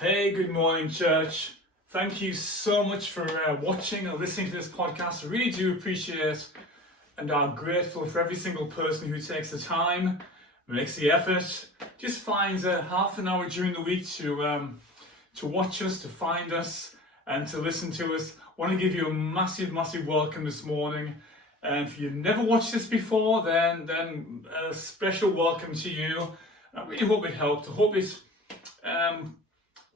Hey, good morning, church. Thank you so much for watching or listening to this podcast. I really do appreciate it and are grateful for every single person who takes the time, makes the effort, just finds a half an hour during the week to watch us, to find us, and to listen to us. I want to give you a massive, massive welcome this morning. And if you've never watched this before, then a special welcome to you. I really hope it helped. I hope it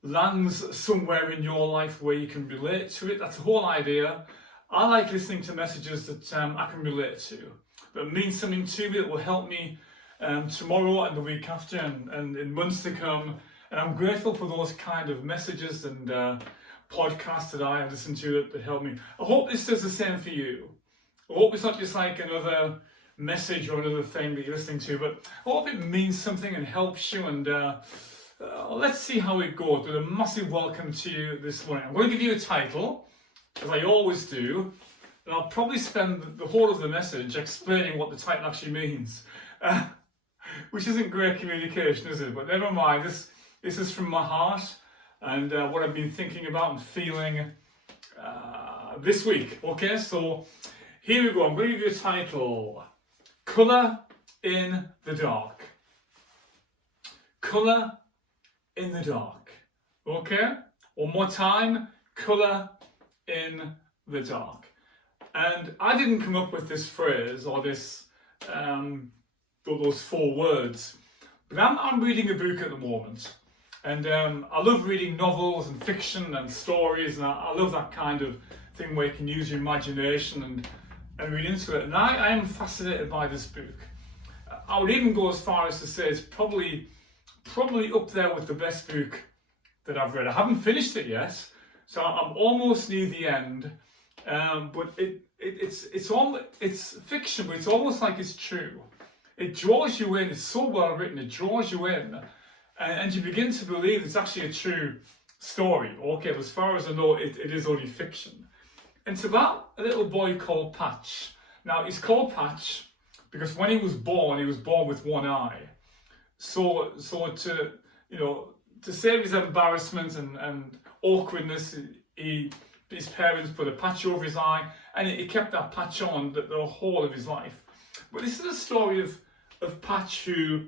lands somewhere in your life where you can relate to it. That's the whole idea. I like listening to messages that I can relate to, that means something to me, that will help me tomorrow and the week after and in months to come. And I'm grateful for those kind of messages and podcasts that I listen to that help me. I hope this does the same for you. I hope it's not just like another message or another thing that you're listening to, but I hope it means something and helps you. And let's see how it goes. But a massive welcome to you this morning. I'm going to give you a title, as I always do, and I'll probably spend the whole of the message explaining what the title actually means, which isn't great communication, is it? But never mind. This is from my heart and what I've been thinking about and feeling this week. Okay, so here we go. I'm going to give you a title: Colour in the Dark. Colour in the dark. Okay? One more time. Colour in the dark. And I didn't come up with this phrase or this those 4 words, but I'm reading a book at the moment, and I love reading novels and fiction and stories, and I love that kind of thing where you can use your imagination and read into it. And I am fascinated by this book. I would even go as far as to say it's probably up there with the best book that I've read. I haven't finished it yet, so I'm almost near the end. But it's fiction, but it's almost like it's true. It draws you in. It's so well written. It draws you in, and you begin to believe it's actually a true story. Okay, but as far as I know, it is only fiction. And it's about a little boy called Patch. Now he's called Patch because when he was born with one eye. So to save his embarrassment and awkwardness, his parents put a patch over his eye, and he kept that patch on the whole of his life. But this is a story of Patch, who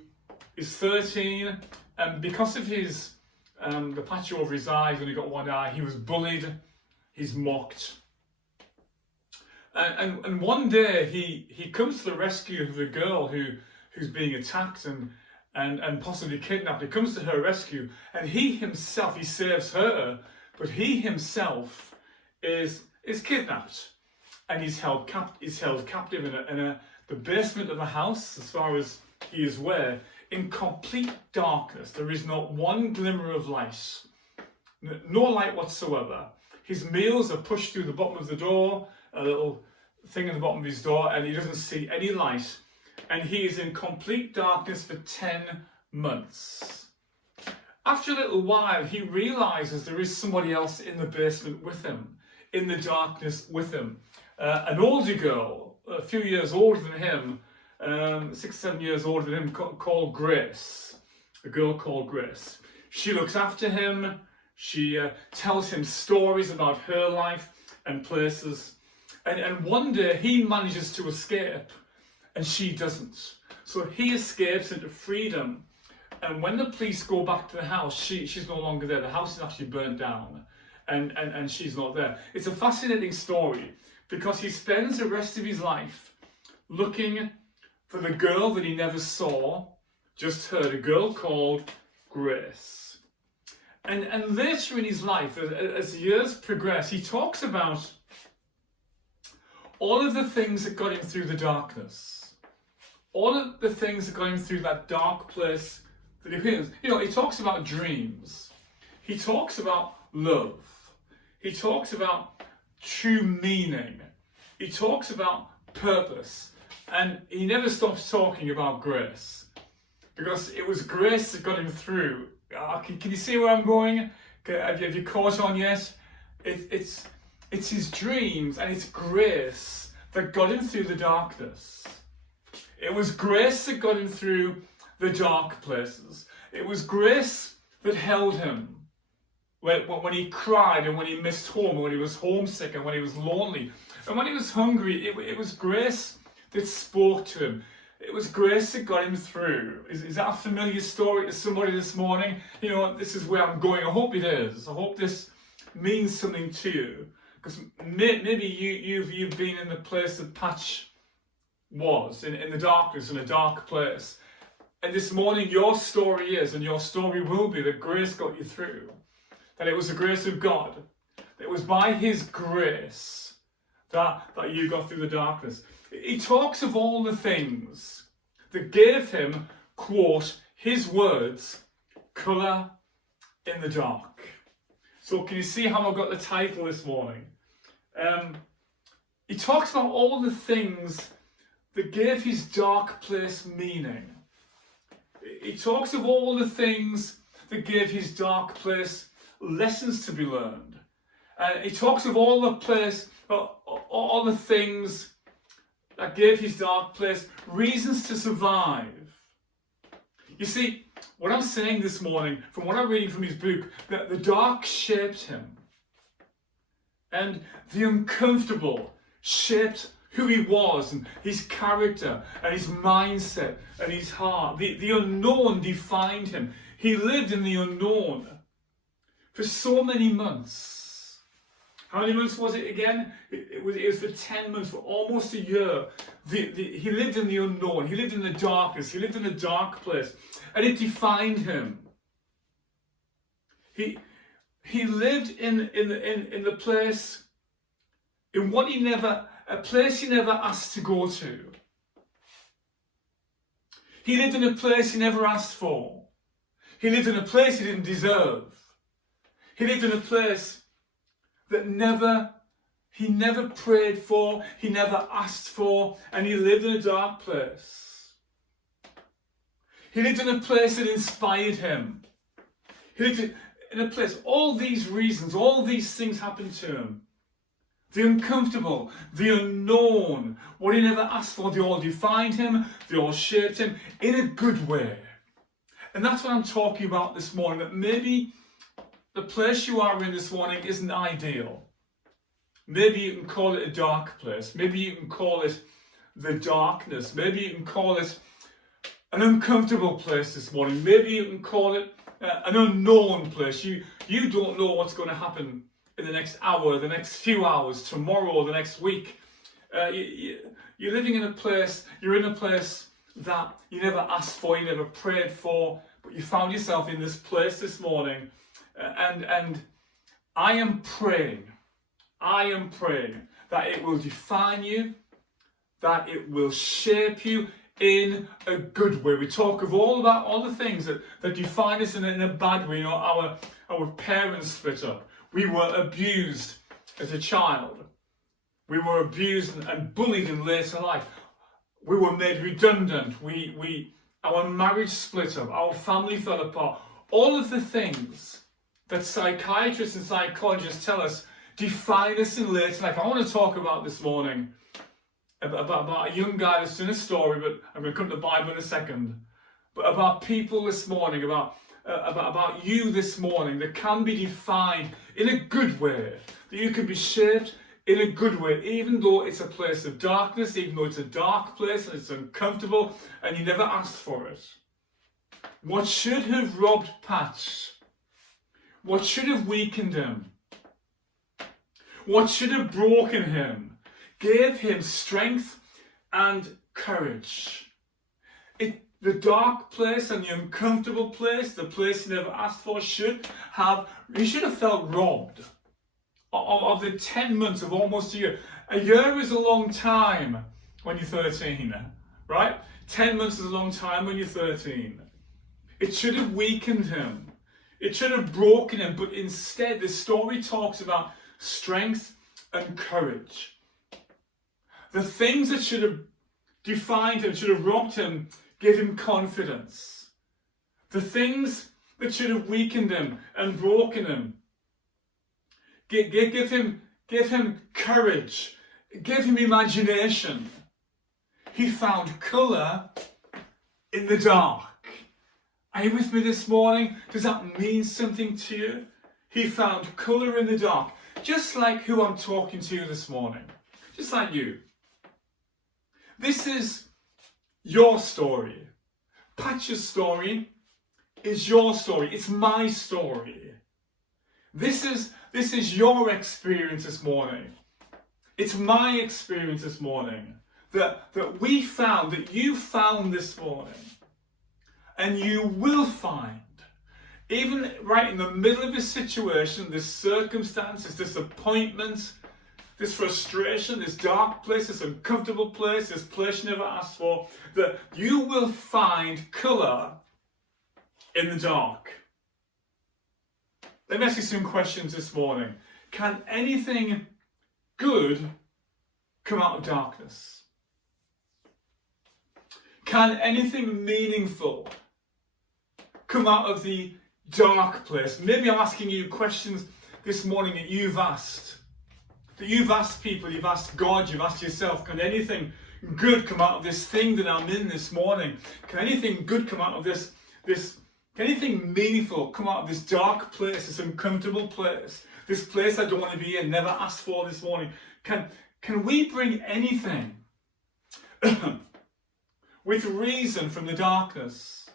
is 13, and because of his the patch over his eye, he's only got one eye, he was bullied, he's mocked. And one day he comes to the rescue of a girl who's being attacked and possibly kidnapped. He comes to her rescue, and he saves her, but he himself is kidnapped, and he's held captive in the basement of a house, as far as he is aware, in complete darkness. There is not one glimmer of light, no light whatsoever. His meals are pushed through the bottom of the door, a little thing at the bottom of his door, and he doesn't see any light. And he is in complete darkness for 10 months. After a little while, he realizes there is somebody else in the basement with him, in the darkness with him. An older girl, a few years older than him, 6, 7 years older than him, called Grace. A girl called Grace. She looks after him. She tells him stories about her life and places. And one day he manages to escape, and she doesn't. So he escapes into freedom. And when the police go back to the house, she's no longer there. The house is actually burnt down, and she's not there. It's a fascinating story because he spends the rest of his life looking for the girl that he never saw, just heard, a girl called Grace. And later in his life, as years progress, he talks about all of the things that got him through the darkness. All of the things that got him through that dark place that he feels. He talks about dreams. He talks about love. He talks about true meaning. He talks about purpose. And he never stops talking about grace, because it was grace that got him through. Can you see where I'm going? Have you caught on yet? It's his dreams and it's grace that got him through the darkness. It was grace that got him through the dark places. It was grace that held him when he cried, and when he missed home, and when he was homesick, and when he was lonely, and when he was hungry, it was grace that spoke to him. It was grace that got him through. Is that a familiar story to somebody this morning? You know, this is where I'm going. I hope it is. I hope this means something to you. Because maybe you've been in the place that Patch was, in the darkness, in a dark place. And this morning your story is, and your story will be, that grace got you through. That it was the grace of God. It was by his grace that you got through the darkness. He talks of all the things that gave him, quote, his words, colour in the dark. So can you see how I got the title this morning? He talks about all the things that gave his dark place meaning. He talks of all the things that gave his dark place lessons to be learned. He talks of all the things that gave his dark place reasons to survive. You see, what I'm saying this morning, from what I'm reading from his book, that the dark shaped him. And the uncomfortable shaped who he was, and his character, and his mindset, and his heart. The unknown defined him. He lived in the unknown for so many months. How many months was it again? It was for 10 months, for almost a year. He lived in the unknown. He lived in the darkness. He lived in a dark place. And it defined him. He lived in the place, in what a place he never asked to go to. He lived in a place he never asked for. He lived in a place he didn't deserve. He lived in a place that he never prayed for, he never asked for, and he lived in a dark place. He lived in a place that inspired him. He lived in a place, all these reasons, all these things happened to him. The uncomfortable, the unknown, what he never asked for, they all defined him, they all shaped him in a good way. And that's what I'm talking about this morning, that maybe the place you are in this morning isn't ideal. Maybe you can call it a dark place. Maybe you can call it the darkness. Maybe you can call it an uncomfortable place this morning. Maybe you can call it an unknown place. You don't know what's going to happen in the next hour, the next few hours, tomorrow, the next week. You're living in a place, you're in a place that you never asked for, you never prayed for, but you found yourself in this place this morning. And I am praying that it will define you, that it will shape you in a good way. We talk of all the things that define us in a bad way. You know, our parents split up. We were abused as a child. We were abused and bullied in later life. We were made redundant. Our marriage split up. Our family fell apart. All of the things that psychiatrists and psychologists tell us define us in later life. I want to talk about this morning about a young guy that's in a story, but I'm going to come to the Bible in a second. But about people this morning, about you this morning, that can be defined in a good way, that you can be shaped in a good way, even though it's a place of darkness, even though it's a dark place and it's uncomfortable and you never asked for it. What should have robbed Patch? What should have weakened him? What should have broken him? Gave him strength and courage. The dark place and the uncomfortable place, the place he never asked for, he should have felt robbed of the 10 months of almost a year. A year is a long time when you're 13, right? 10 months is a long time when you're 13. It should have weakened him. It should have broken him, but instead the story talks about strength and courage. The things that should have defined him, should have robbed him, give him confidence. The things that should have weakened him and broken him, give him courage, give him imagination. He found colour in the dark. Are you with me this morning? Does that mean something to you? He found colour in the dark, just like who I'm talking to this morning, just like you. This is your story. Patch's story is your story. It's my story. This is your experience this morning. It's my experience this morning that we found, that you found this morning, and you will find, even right in the middle of this situation, this circumstance, this disappointment, this frustration, this dark place, this uncomfortable place, this place you never asked for, that you will find colour in the dark. Let me ask you some questions this morning. Can anything good come out of darkness? Can anything meaningful come out of the dark place? Maybe I'm asking you questions this morning that you've asked. That you've asked people, you've asked God, you've asked yourself, can anything good come out of this thing that I'm in this morning? Can anything good come out of this can anything meaningful come out of this dark place, this uncomfortable place, this place I don't want to be in, never asked for this morning? Can we bring anything with reason from the darkness?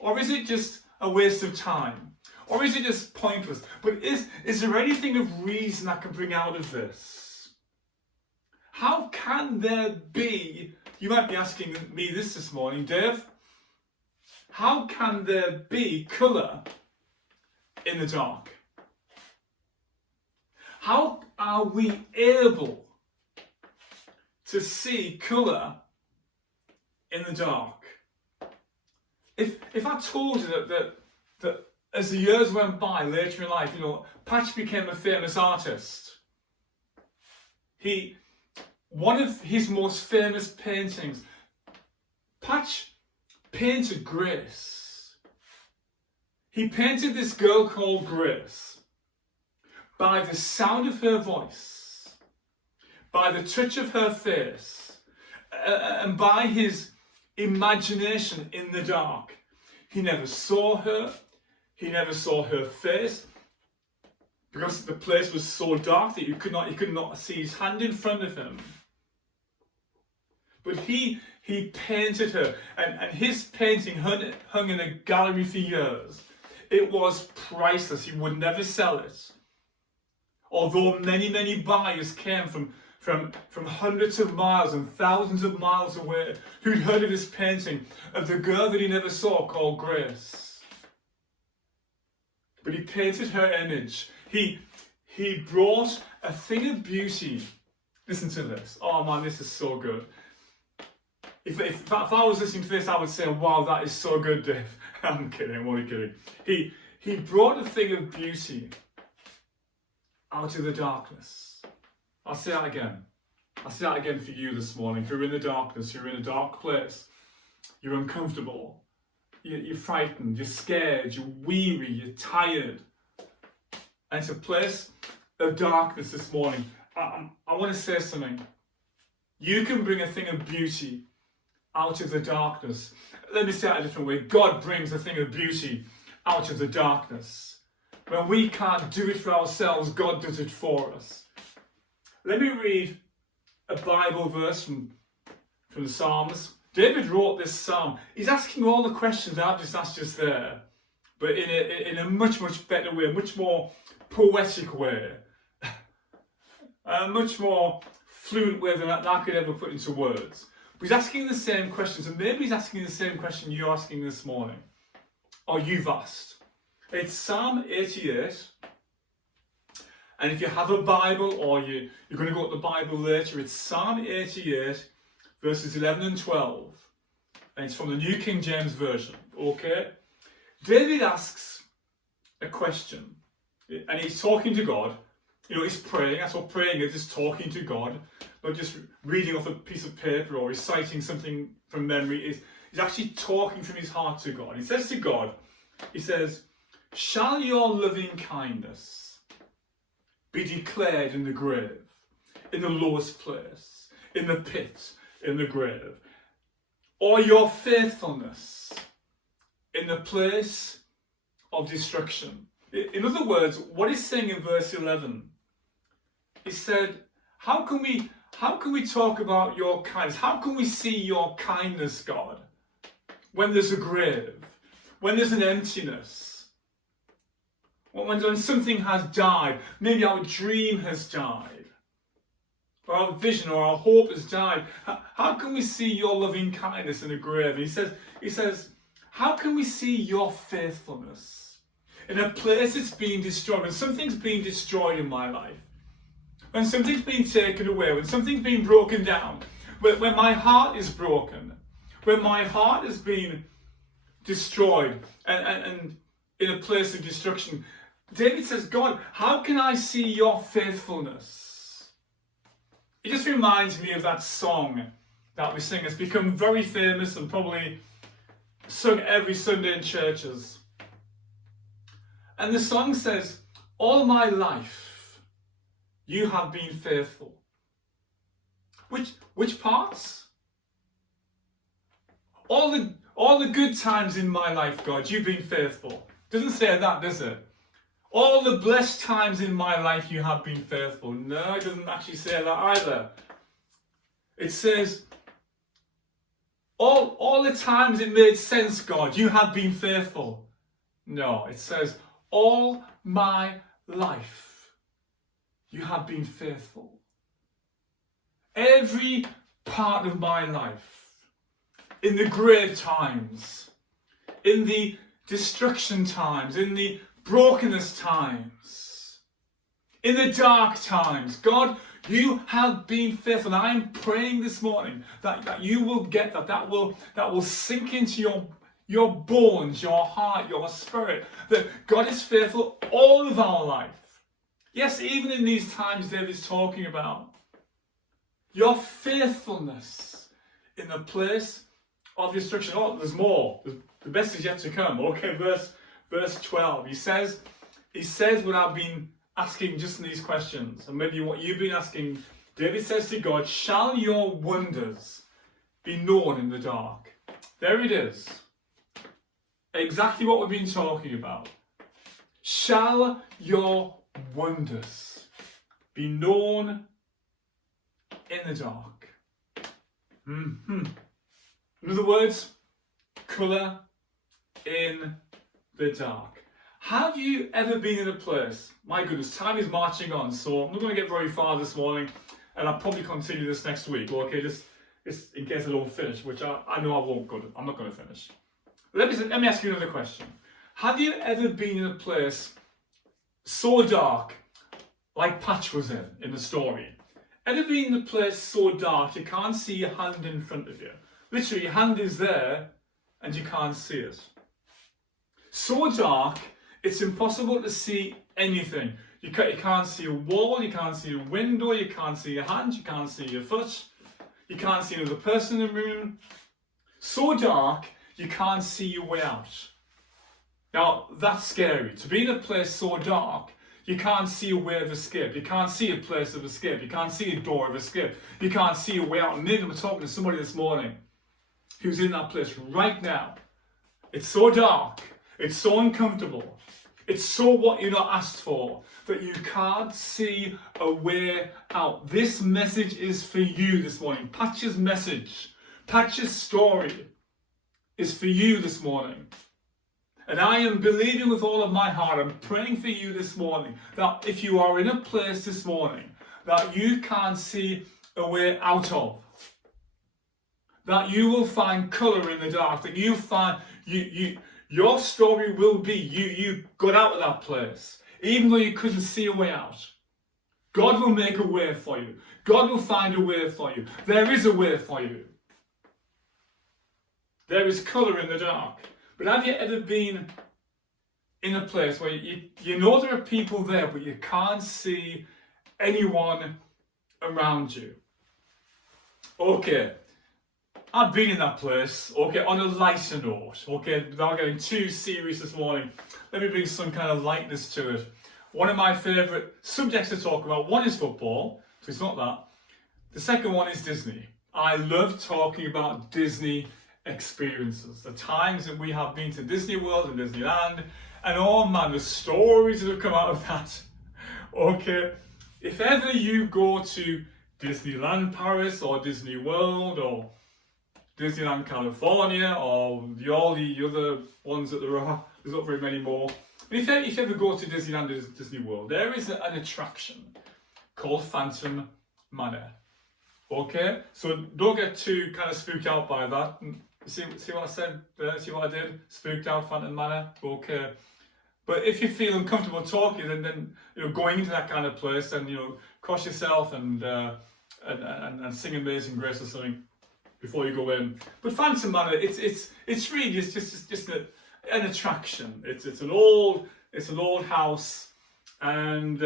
Or is it just a waste of time? Or is it just pointless? But is there anything of reason I can bring out of this? How can there be, you might be asking me this morning, Dave, how can there be colour in the dark? How are we able to see colour in the dark? If I told you that as the years went by later in life, Patch became a famous artist. One of his most famous paintings, Patch painted Grace. He painted this girl called Grace by the sound of her voice, by the touch of her face, and by his imagination in the dark. He never saw her. He never saw her face because the place was so dark that he could not see his hand in front of him. But he painted her, and his painting hung in a gallery for years. It was priceless. He would never sell it. Although many buyers came from hundreds of miles and thousands of miles away who'd heard of his painting of the girl that he never saw called Grace. But he painted her image. He brought a thing of beauty. Listen to this. Oh man, this is so good. If I was listening to this, I would say, wow, that is so good, Dave. I'm kidding, I'm only kidding. He brought a thing of beauty out of the darkness. I'll say that again. I'll say that again for you this morning. If you're in the darkness, you're in a dark place, you're uncomfortable, you're frightened, you're scared, you're weary, you're tired. And it's a place of darkness this morning. I want to say something. You can bring a thing of beauty out of the darkness. Let me say it a different way. God brings a thing of beauty out of the darkness. When we can't do it for ourselves, God does it for us. Let me read a Bible verse from the Psalms. David wrote this psalm. He's asking all the questions I've just asked just there, but in a much better way, a much more poetic way, a much more fluent way than I could ever put into words. But he's asking the same questions, and maybe he's asking the same question you're asking this morning, or you've asked. It's Psalm 88. And if you have a Bible, or you're going to go to the Bible later, it's Psalm 88, verses 11 and 12. And it's from the New King James Version. Okay? David asks a question. And he's talking to God. He's praying. That's what praying is talking to God. Not just reading off a piece of paper or reciting something from memory. He's actually talking from his heart to God. He says to God, he says, "Shall your loving kindness be declared in the grave, in the lowest place, in the pit, in the grave, or your faithfulness in the place of destruction?" In other words, what he's saying in verse 11, he said, how can we talk about your kindness? How can we see your kindness, God, when there's a grave, when there's an emptiness, when something has died, maybe our dream has died, or our vision or our hope has died. How can we see your loving kindness in a grave? And he says, how can we see your faithfulness in a place that's being destroyed, when something's being destroyed in my life, when something's been taken away, when something's been broken down, when my heart is broken, when my heart has been destroyed and in a place of destruction. David says, God, how can I see your faithfulness? It just reminds me of that song that we sing. It's become very famous and probably sung every Sunday in churches. And the song says, all my life you have been faithful. Which parts? All the good times in my life, God, you've been faithful. Doesn't say that, does it? All the blessed times in my life you have been faithful. No, it doesn't actually say that either. It says, all the times it made sense, God, you have been faithful. No, it says, all my life you have been faithful. Every part of my life, in the great times, in the destruction times, in the brokenness times, in the dark times, God, you have been faithful. And I am praying this morning that you will get that will sink into your bones, your heart, your spirit, that God is faithful all of our life. Yes, even in these times David's talking about, your faithfulness in the place of destruction. Oh, there's more. The best is yet to come. Okay, verse 12. He says what I've been asking just in these questions, and maybe what you've been asking. David says to God, shall your wonders be known in the dark? There it is. Exactly what we've been talking about. Shall your wonders be known in the dark? In other words, colour in the dark. Have you ever been in a place? My goodness, time is marching on, so I'm not going to get very far this morning, and I'll probably continue this next week. Okay, just in case I don't finish, which I know I won't. I'm not going to finish. Let me ask you another question. Have you ever been in a place so dark, like Patch was in the story? Ever been in a place so dark you can't see your hand in front of you? Literally, your hand is there and you can't see it. So dark, it's impossible to see anything. You can't see a wall, you can't see a window, you can't see your hand, you can't see your foot, you can't see another person in the room. So dark, you can't see your way out. Now, that's scary. To be in a place so dark, you can't see a way of escape. You can't see a place of escape. You can't see a door of escape. You can't see a way out. And maybe I'm talking to somebody this morning who's in that place right now. It's so dark. It's so uncomfortable. It's so what you're not asked for that you can't see a way out. This message is for you this morning. Patch's message, Patch's story is for you this morning. And I am believing with all of my heart, I'm praying for you this morning, that if you are in a place this morning that you can't see a way out of, that you will find colour in the dark, that you find, your story will be, you got out of that place, even though you couldn't see a way out. God will make a way for you. God will find a way for you. There is a way for you. There is colour in the dark. But have you ever been in a place where you know there are people there, but you can't see anyone around you? Okay, I've been in that place. Okay, on a lighter note. Okay, without getting too serious this morning, let me bring some kind of lightness to it. One of my favourite subjects to talk about, one is football, so it's not that. The second one is Disney. I love talking about Disney experiences, the times that we have been to Disney World and Disneyland, And oh man, the stories that have come out of that. Okay, if ever you go to Disneyland Paris or Disney World or Disneyland California or all the other ones that there are, there's not very many more. But if you ever go to Disneyland or Disney World, there is an attraction called Phantom Manor. Okay, so don't get too kind of spooked out by that. See what I said there? See what I did? Spooked out, Phantom Manor. Okay. But if you feel uncomfortable talking, then going into that kind of place, then cross yourself and sing Amazing Grace or something before you go in. But Phantom Manor, it's really just an attraction. It's an old house, and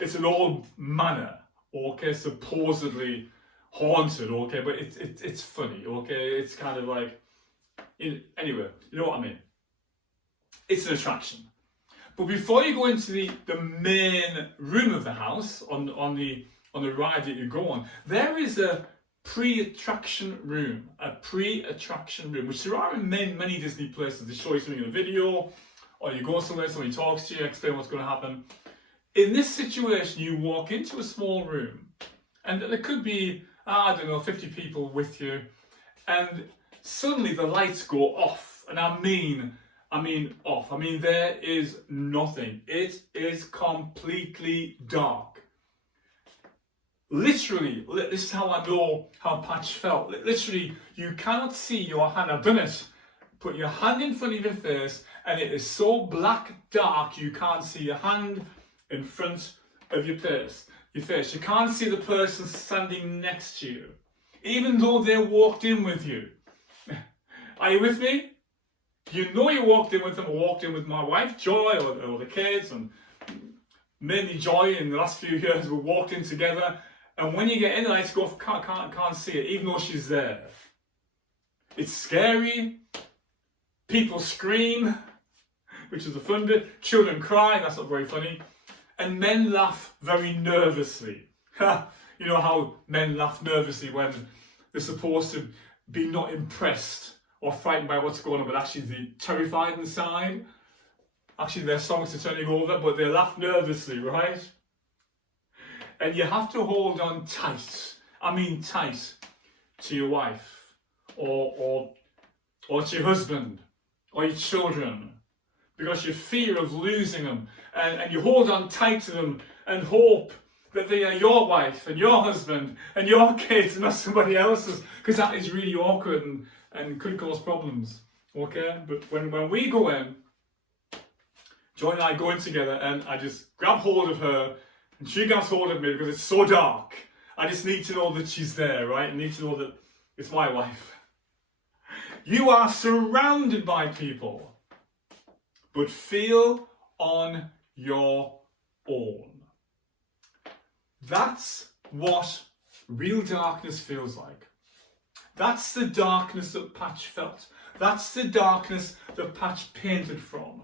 it's an old manor. Okay, supposedly haunted. Okay, but it's funny. Okay, it's kind of like anyway, you know what I mean. It's an attraction. But before you go into the main room of the house, on the ride that you go on, there is a pre-attraction room. Which there are in many Disney places. They show you something in a video, or you go somewhere, somebody talks to you, explain what's going to happen. In this situation, you walk into a small room, and there could be, 50 people with you, and suddenly the lights go off, and I mean off. There is nothing. It is completely dark. Literally, this is how I know how Patch felt. Literally, you cannot see your hand. I've done it. Put your hand in front of your face, and it is so black dark you can't see your hand in front of your face. You can't see the person standing next to you, even though they walked in with you. Are you with me? You walked in with them. I walked in with my wife, Joy, or the kids, and mainly Joy in the last few years. We walked in together, and when you get in, the lights go off, can't see it, even though she's there. It's scary. People scream, which is the fun bit. Children cry, that's not very funny. And men laugh very nervously. You know how men laugh nervously when they're supposed to be not impressed or frightened by what's going on, but actually they're terrified inside. Actually, their songs are turning over, but they laugh nervously, right? And you have to hold on tight. Tight to your wife, or to your husband, or your children, because you fear of losing them, and you hold on tight to them and hope that they are your wife and your husband and your kids and not somebody else's, because that is really awkward and could cause problems. Okay, but when we go in, Joy and I go in together, and I just grab hold of her, and she grabs hold of me because it's so dark. I just need to know that she's there, right? I need to know that it's my wife. You are surrounded by people, but feel on your own. That's what real darkness feels like. That's the darkness that Patch felt. That's the darkness that Patch painted from.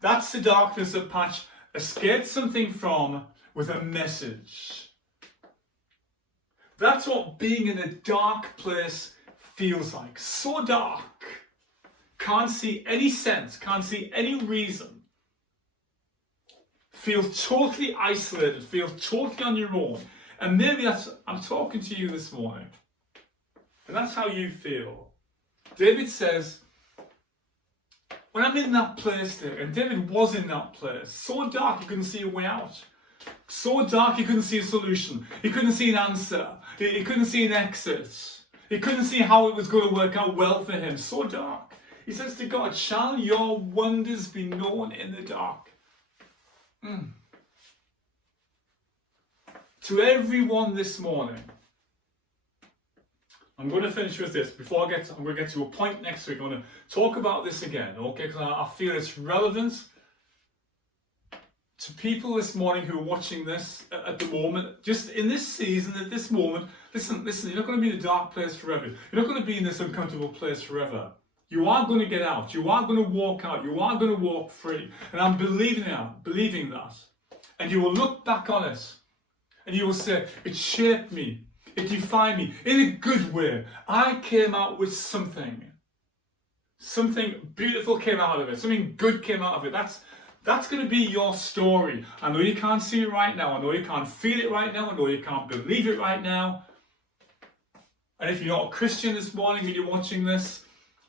That's the darkness that Patch escaped something from with a message. That's what being in a dark place feels like. So dark. Can't see any sense, can't see any reason. Feel totally isolated, feel totally on your own. And maybe I'm talking to you this morning. And that's how you feel. David says, when I'm in that place there, and David was in that place, so dark he couldn't see a way out. So dark he couldn't see a solution. He couldn't see an answer. He couldn't see an exit. He couldn't see how it was going to work out well for him. So dark. He says to God, shall your wonders be known in the dark? To everyone this morning, I'm going to finish with this. I'm going to get to a point next week. I'm going to talk about this again, okay? Because I feel it's relevant to people this morning who are watching this at the moment, just in this season, at this moment. Listen, you're not going to be in a dark place forever. You're not going to be in this uncomfortable place forever. You are going to get out. You are going to walk out. You are going to walk free. And I'm believing that. And you will look back on it and you will say, it shaped me. It defined me in a good way. I came out with something something beautiful came out of it. Something good came out of it. That's going to be your story. I know you can't see it right now. I know you can't feel it right now. I know you can't believe it right now. And if you're not a Christian this morning and you're watching this,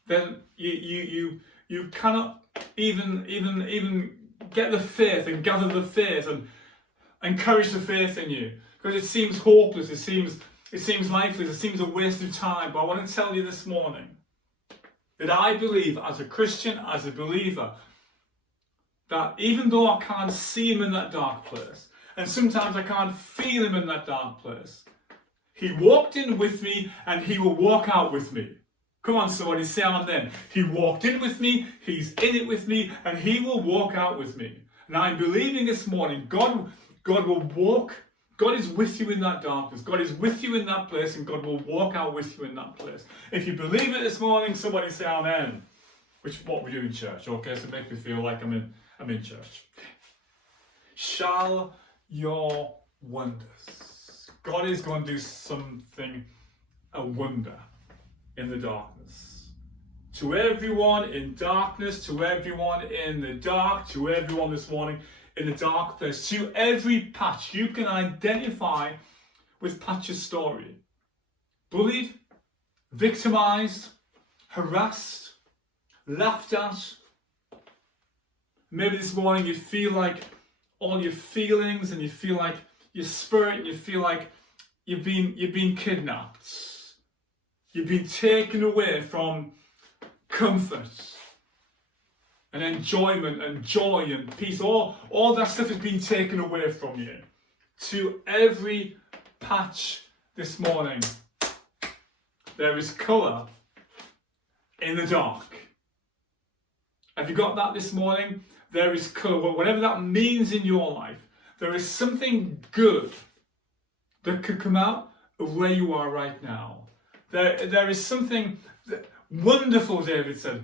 then you cannot even get the faith and gather the faith and encourage the faith in you, because it seems hopeless. It seems lifeless. It seems a waste of time. But I want to tell you this morning that I believe, as a Christian, as a believer, that even though I can't see him in that dark place, and sometimes I can't feel him in that dark place, he walked in with me and he will walk out with me. Come on, somebody, say amen. He walked in with me, he's in it with me, and he will walk out with me. And I'm believing this morning, God will walk. God is with you in that darkness. God is with you in that place, and God will walk out with you in that place. If you believe it this morning, somebody say amen. Which is what we do in church, okay? So it makes me feel like I'm in church. Shall your wonders. God is going to do something, a wonder in the darkness. To everyone in darkness, to everyone in the dark, to everyone this morning in the dark place, to every Patch, you can identify with Patch's story. Bullied, victimized, harassed, laughed at. Maybe this morning you feel like all your feelings, and you feel like your spirit, and you feel like you've been kidnapped. You've been taken away from comfort and enjoyment and joy and peace. All that stuff has been taken away from you. To every Patch this morning, there is colour in the dark. Have you got that this morning? There is colour. Whatever that means in your life, there is something good that could come out of where you are right now. There is something wonderful, David said.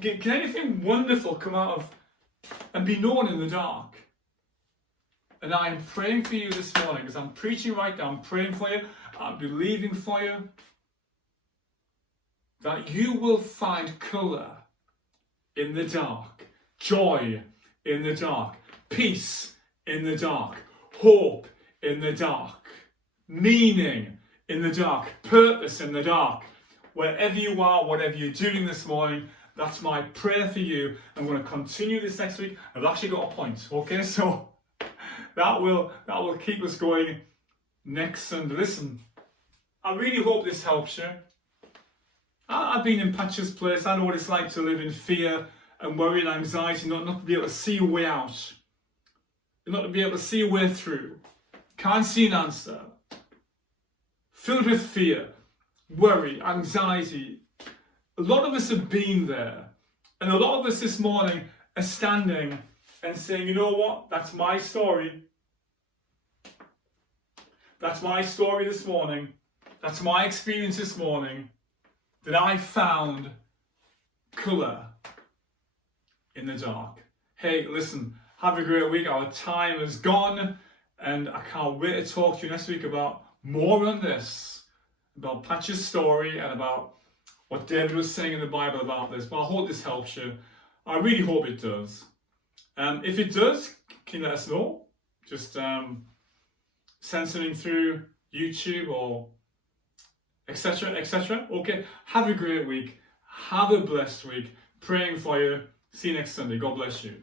Can anything wonderful come out of and be known in the dark? And I am praying for you this morning, as I'm preaching right now. I'm praying for you. I'm believing for you, that you will find colour in the dark, joy in the dark, peace in the dark, hope in the dark, meaning in the dark, purpose in the dark. Wherever you are, whatever you're doing this morning, that's my prayer for you. I'm going to continue this next week. I've actually got a point, okay? So that will keep us going next Sunday. Listen, I really hope this helps you. I've been in Patch's place. I know what it's like to live in fear and worry and anxiety, not to be able to see a way out, not to be able to see a way through. Can't see an answer. Filled with fear, worry, anxiety. A lot of us have been there. And a lot of us this morning are standing and saying, you know what? That's my story. That's my story this morning. That's my experience this morning. That I found colour in the dark. Hey, listen, have a great week. Our time is gone, and I can't wait to talk to you next week about more on this, about Patch's story and about what David was saying in the Bible about this. But I hope this helps you. I really hope it does. If it does, can you let us know? Just send something through YouTube or etc., etc. Okay, have a great week. Have a blessed week. Praying for you. See you next Sunday. God bless you.